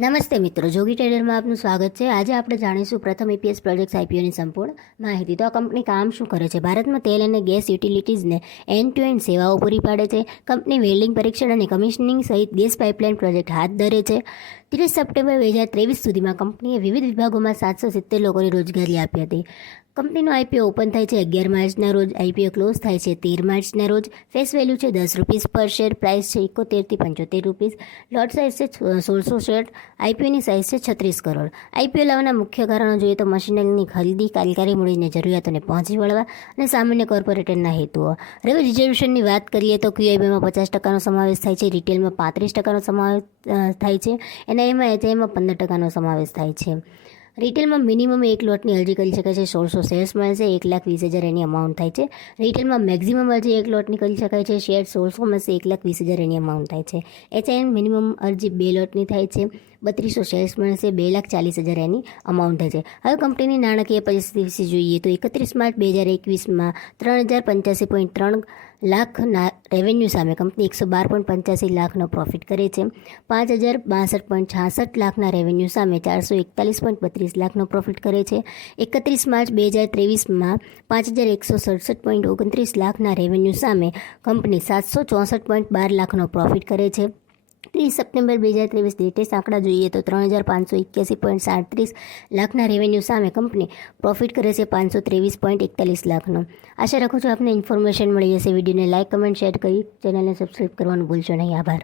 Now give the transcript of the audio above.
નમસ્તે મિત્રો, જોગી ટ્રેડરમાં આપનું સ્વાગત છે. આજે આપણે જાણીશું પ્રથમ એપીએસ પ્રોજેક્ટ્સ આઈપીઓની સંપૂર્ણ માહિતી. તો આ કંપની કામ શું કરે છે? ભારતમાં તેલ અને ગેસ યુટિલિટીઝને એન્ડ ટુ એન્ડ સેવાઓ પૂરી પાડે છે. કંપની વેલ્ડિંગ, પરીક્ષણ અને કમિશનિંગ સહિત ગેસ પાઇપલાઇન પ્રોજેક્ટ હાથ ધરે છે. ત્રીસ સપ્ટેમ્બર બે હજાર ત્રેવીસ સુધીમાં કંપનીએ વિવિધ વિભાગોમાં સાતસો સિત્તેર લોકોને રોજગારી આપી હતી. કંપનીનો આઈપીઓ ઓપન થાય છે અગિયાર માર્ચના રોજ. આઈપીઓ ક્લોઝ થાય છે તેર માર્ચના રોજ. ફેસ વેલ્યુ છે દસ રૂપીસ પર શેર. પ્રાઇસ છે એકોતેરથી પંચોતેર રૂપીસ લોટ સાઇઝ છે સોળસો શેર આઈપીઓની સાઇઝ છે છત્રીસ કરોડ. આઈપીઓ લાવવાના મુખ્ય કારણો જોઈએ તો મશીનરીની ખરીદી કાર્યકારી મૂડીની જરૂરિયાતોને પહોંચી વળવા અને સામાન્ય કોર્પોરેટરના હેતુઓ. હવે રિઝર્વેશનની વાત કરીએ તો ક્યુઆઈબીમાં પચાસ ટકાનો સમાવેશ થાય છે. રિટેલમાં પાંત્રીસ ટકાનો સમાવેશ થાય છે. એનઆઈમાં એચઆઈમાં પંદર ટકાનો સમાવેશ થાય છે. રિટેલમાં મિનિમમ એક લોટની અરજી કરી શકાય છે. સોળસો શેર્સ મળશે એક લાખ વીસ હજાર એની અમાઉન્ટ થાય છે. રિટેલમાં મેક્ઝિમમ અરજી એક લોટની કરી શકાય છે. શેર સોળસો મળશે એક લાખ વીસ હજાર એની અમાઉન્ટ થાય છે. એચઆઈએન મિનિમમ અરજી બે લોટની થાય છે. બત્રીસો શેર્સ મળશે બે લાખ ચાલીસ હજાર એની અમાઉન્ટ થાય છે. હવે કંપનીની નાણાકીય પરિસ્થિતિ વિશે જોઈએ તો એકત્રીસ માર્ચ બે હજાર એકવીસમાં ત્રણ હજાર પંચ્યાસી પોઈન્ટ ત્રણ લાખના રેવન્યુ સામે કંપની એકસો બાર પોઈન્ટ પંચ્યાસી લાખનો પ્રોફિટ કરે છે. પાંચ હજાર બાસઠ પોઈન્ટ છાસઠ લાખના રેવન્યુ સામે ચારસો એકતાલીસ પોઈન્ટ બત્રીસ લાખનો પ્રોફિટ કરે છે. એકત્રીસ માર્ચ બે હજાર ત્રેવીસમાં પાંચ હજાર એકસો સડસઠ પોઈન્ટ ઓગણત્રીસ લાખના રેવન્યુ સામે કંપની સાતસો ચોસઠ પોઈન્ટ બાર લાખનો પ્રોફિટ કરે છે. ત્રીસ સપ્ટેમ્બર બે હજાર ત્રેવીસ લેટેસ્ટ આંકડા જોઈએ તો ત્રણ હજાર પાંચસો એક્યાસી પોઈન્ટ સાડત્રીસ લાખના રેવન્યુ સામે કંપની પ્રોફિટ કરે છે પાંચસો ત્રેવીસ પોઈન્ટ એકતાલીસ લાખનો. આશા રાખું છું આપને ઇન્ફોર્મેશન મળી જશે વિડીયોને લાઇક કમેન્ટ શેર કરી ચેનલને સબસ્ક્રાઈબ કરવાનું ભૂલશો નહીં. આભાર.